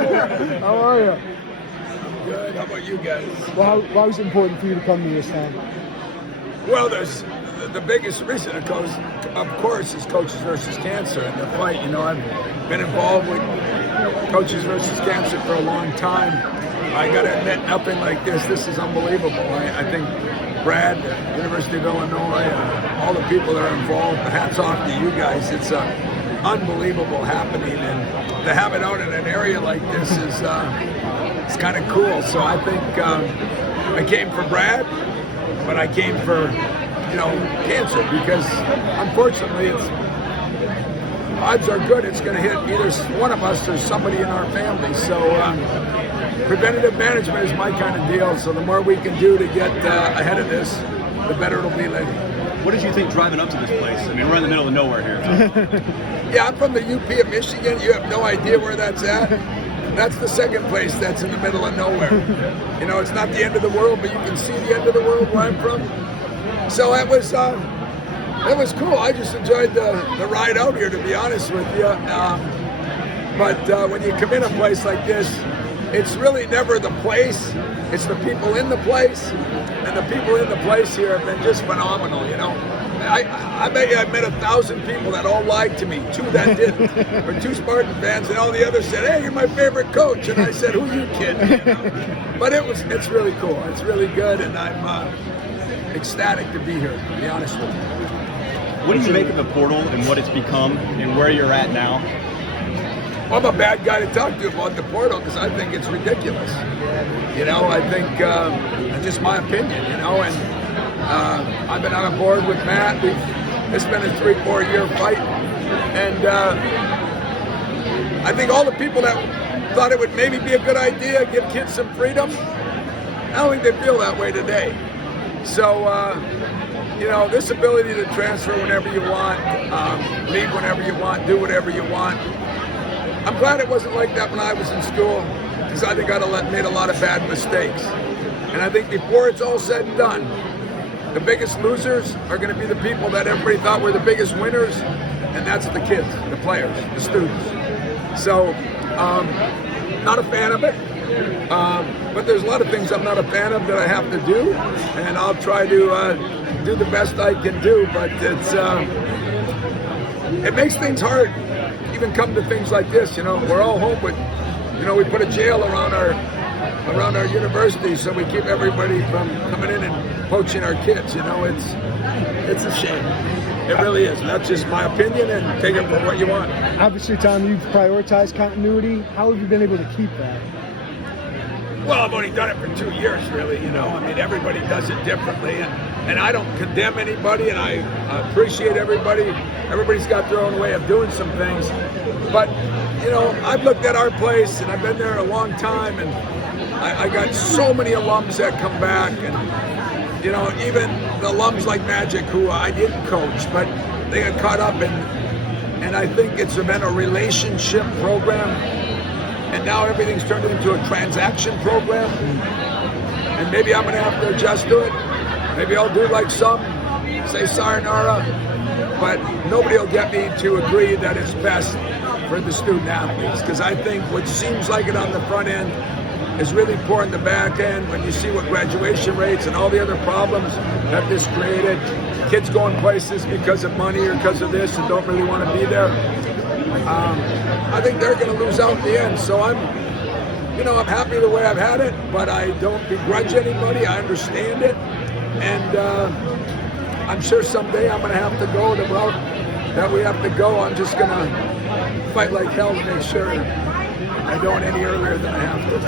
How are you? Good. How about you guys? Well, why was it important for you to come to this town? Well, there's the biggest reason it goes, of course, is Coaches versus Cancer and the fight. You know, I've been involved with Coaches versus Cancer for a long time. I got to admit, nothing like this. This is unbelievable. I think Brad, University of Illinois, all the people that are involved, hats off to you guys. It's unbelievable happening, and to have it out in an area like this is it's kind of cool. So I think I came for Brad, but I came for cancer, because unfortunately odds are good it's going to hit either one of us or somebody in our family. So preventative management is my kind of deal. So the more we can do to get ahead of this, the better it'll be later. What did you think driving up to this place? I mean, we're in the middle of nowhere here. Yeah, I'm from the UP of Michigan. You have no idea where that's at. That's the second place that's in the middle of nowhere. You know, it's not the end of the world, but you can see the end of the world where I'm from. So it was cool. I just enjoyed the ride out here, to be honest with you. But when you come in a place like this, it's really never the place. It's the people in the place. And the people in the place here have been just phenomenal, you know. I bet you I met 1,000 people that all lied to me, 2 that didn't, or 2 Spartan fans, and all the others said, "Hey, you're my favorite coach," and I said, "Who you kidding?" You know? But it's really cool. It's really good, and I'm ecstatic to be here, to be honest with you. What do you make of the portal and what it's become and where you're at now? I'm a bad guy to talk to about the portal because I think it's ridiculous. You know, I think it's just my opinion, you know, and I've been on a board with Matt. It's been a 3-4 year fight, and I think all the people that thought it would maybe be a good idea, give kids some freedom, I don't think they feel that way today. So, you know, this ability to transfer whenever you want, leave whenever you want, do whatever you want. I'm glad it wasn't like that when I was in school, because I think I'd have made a lot of bad mistakes. And I think before it's all said and done, the biggest losers are going to be the people that everybody thought were the biggest winners, and that's the kids, the players, the students. So, not a fan of it, but there's a lot of things I'm not a fan of that I have to do, and I'll try to do the best I can do, but it makes things hard. Even come to things like this, you know, we're all home with, you know, we put a jail around our university so we keep everybody from coming in and poaching our kids. You know, it's a shame. It really is. That's just my opinion, and take it for what you want. Obviously, Tom, you've prioritized continuity. How have you been able to keep that? Well, I've only done it for 2 years, really. You know, I mean, everybody does it differently, and I don't condemn anybody, and I appreciate everybody. Everybody's got their own way of doing some things. But, you know, I've looked at our place, and I've been there a long time, and I got so many alums that come back, and, you know, even the alums like Magic, who I didn't coach, but they got caught up in, and I think it's been a relationship program, and now everything's turned into a transaction program, and maybe I'm going to have to adjust to it. Maybe I'll do like some, say sayonara, but nobody will get me to agree that it's best for the student athletes, because I think what seems like it on the front end is really poor in the back end. When you see what graduation rates and all the other problems that this created, kids going places because of money or because of this and don't really want to be there, I think they're going to lose out in the end. So I'm happy the way I've had it, but I don't begrudge anybody. I understand it, and I'm sure someday I'm going to have to go the route that we have to go. I'm just going to fight like hell to make sure I don't any earlier than I have to.